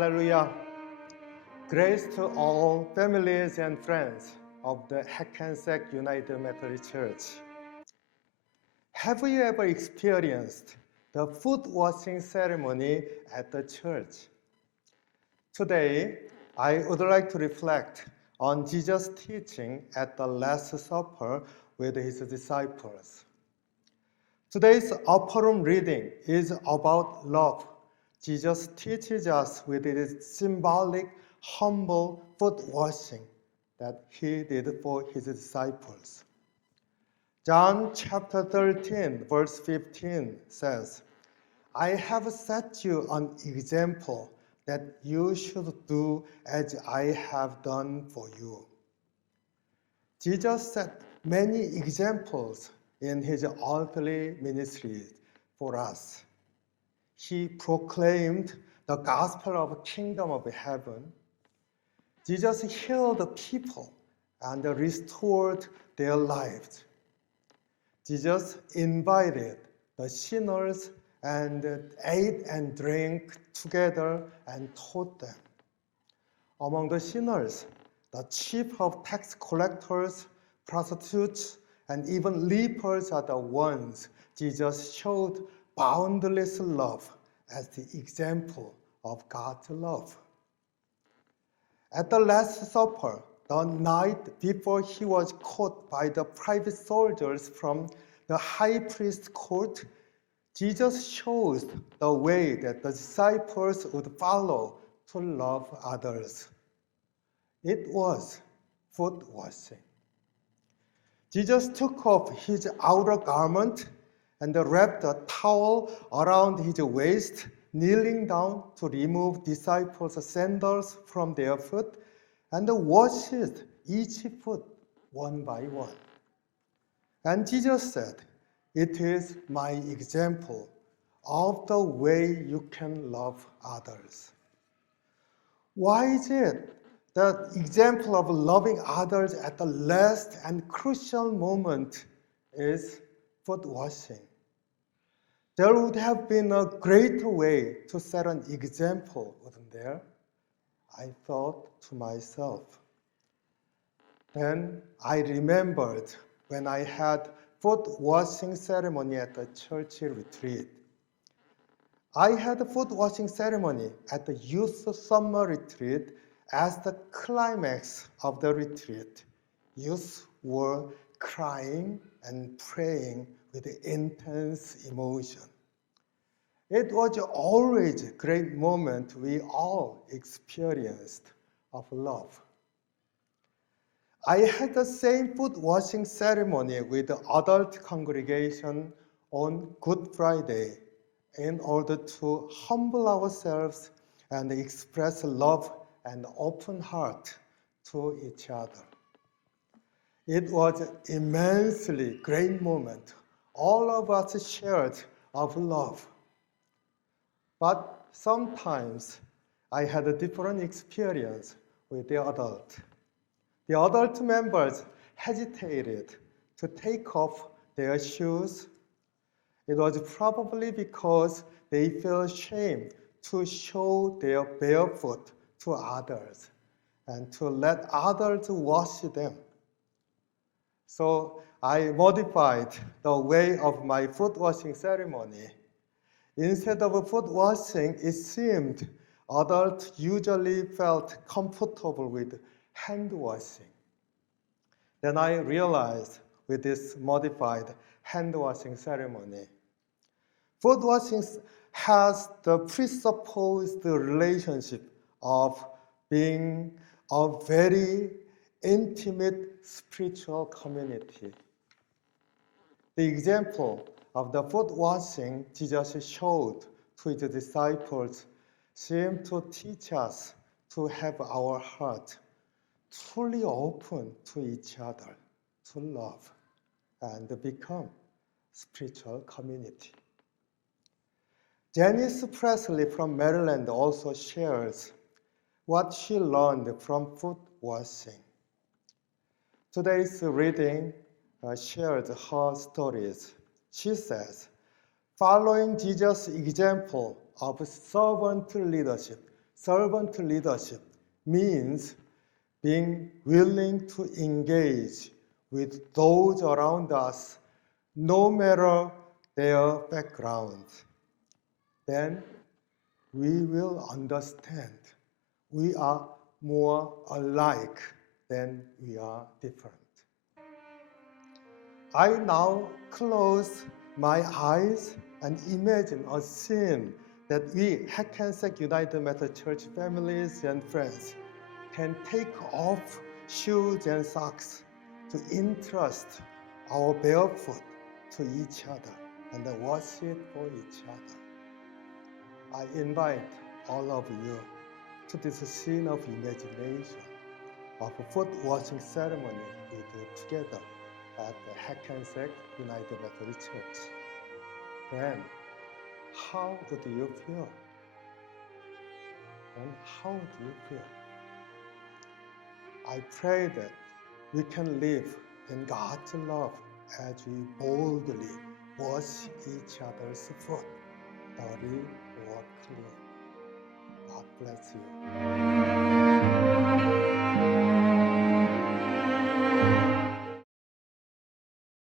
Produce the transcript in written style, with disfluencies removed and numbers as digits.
Hallelujah. Grace to all families and friends of the Hackensack United Methodist Church. Have you ever experienced the foot washing ceremony at the church? Today, I would like to reflect on Jesus' teaching at the Last Supper with his disciples. Today's upper room reading is about love. Jesus teaches us with his symbolic, humble foot washing that he did for his disciples. John chapter 13, verse 15 says, I have set you an example that you should do as I have done for you. Jesus set many examples in his earthly ministry for us. He proclaimed the gospel of the kingdom of heaven. Jesus healed the people and restored their lives. Jesus invited the sinners and ate and drank together and taught them. Among the sinners, the chief of tax collectors, prostitutes, and even lepers are the ones Jesus showed boundless love as the example of God's love. At the Last Supper, the night before he was caught by the private soldiers from the high priest's court, Jesus shows the way that the disciples would follow to love others. It was foot washing. Jesus took off his outer garment and wrapped a towel around his waist, kneeling down to remove disciples' sandals from their foot and washed each foot one by one. And Jesus said, it is my example of the way you can love others. Why is it that example of loving others at the last and crucial moment is foot washing? There would have been a greater way to set an example, wouldn't there? I thought to myself. Then I remembered when I had foot washing ceremony at the church retreat. I had a foot washing ceremony at the youth summer retreat as the climax of the retreat. Youth were crying and praying with intense emotion. It was always a great moment we all experienced of love. I had the same foot washing ceremony with the adult congregation on Good Friday in order to humble ourselves and express love and open heart to each other. It was an immensely great moment. All of us shared of love. But sometimes I had a different experience with the adult. The adult members hesitated to take off their shoes. It was probably because they felt shame to show their barefoot to others and to let others wash them. So I modified the way of my foot washing ceremony. Instead of foot washing, it seemed adults usually felt comfortable with hand washing. Then I realized with this modified hand washing ceremony, foot washing has the presupposed relationship of being a very intimate spiritual community. The example of the foot washing Jesus showed to his disciples seemed to teach us to have our heart truly open to each other, to love, and become spiritual community. Janice Presley from Maryland also shares what she learned from foot washing. Today's reading shares her stories. She says, following Jesus' example of servant leadership, Servant leadership means being willing to engage with those around us, no matter their background. Then we will understand we are more alike than we are different. I now close my eyes and imagine a scene that we Hackensack United Methodist Church families and friends can take off shoes and socks to entrust our barefoot to each other and wash it for each other. I invite all of you to this scene of imagination of a foot washing ceremony we do together at the Hackensack United Methodist Church. Then, how would you feel? And how do you feel? I pray that we can live in God's love as we boldly wash each other's foot, dirty or clean. God bless you.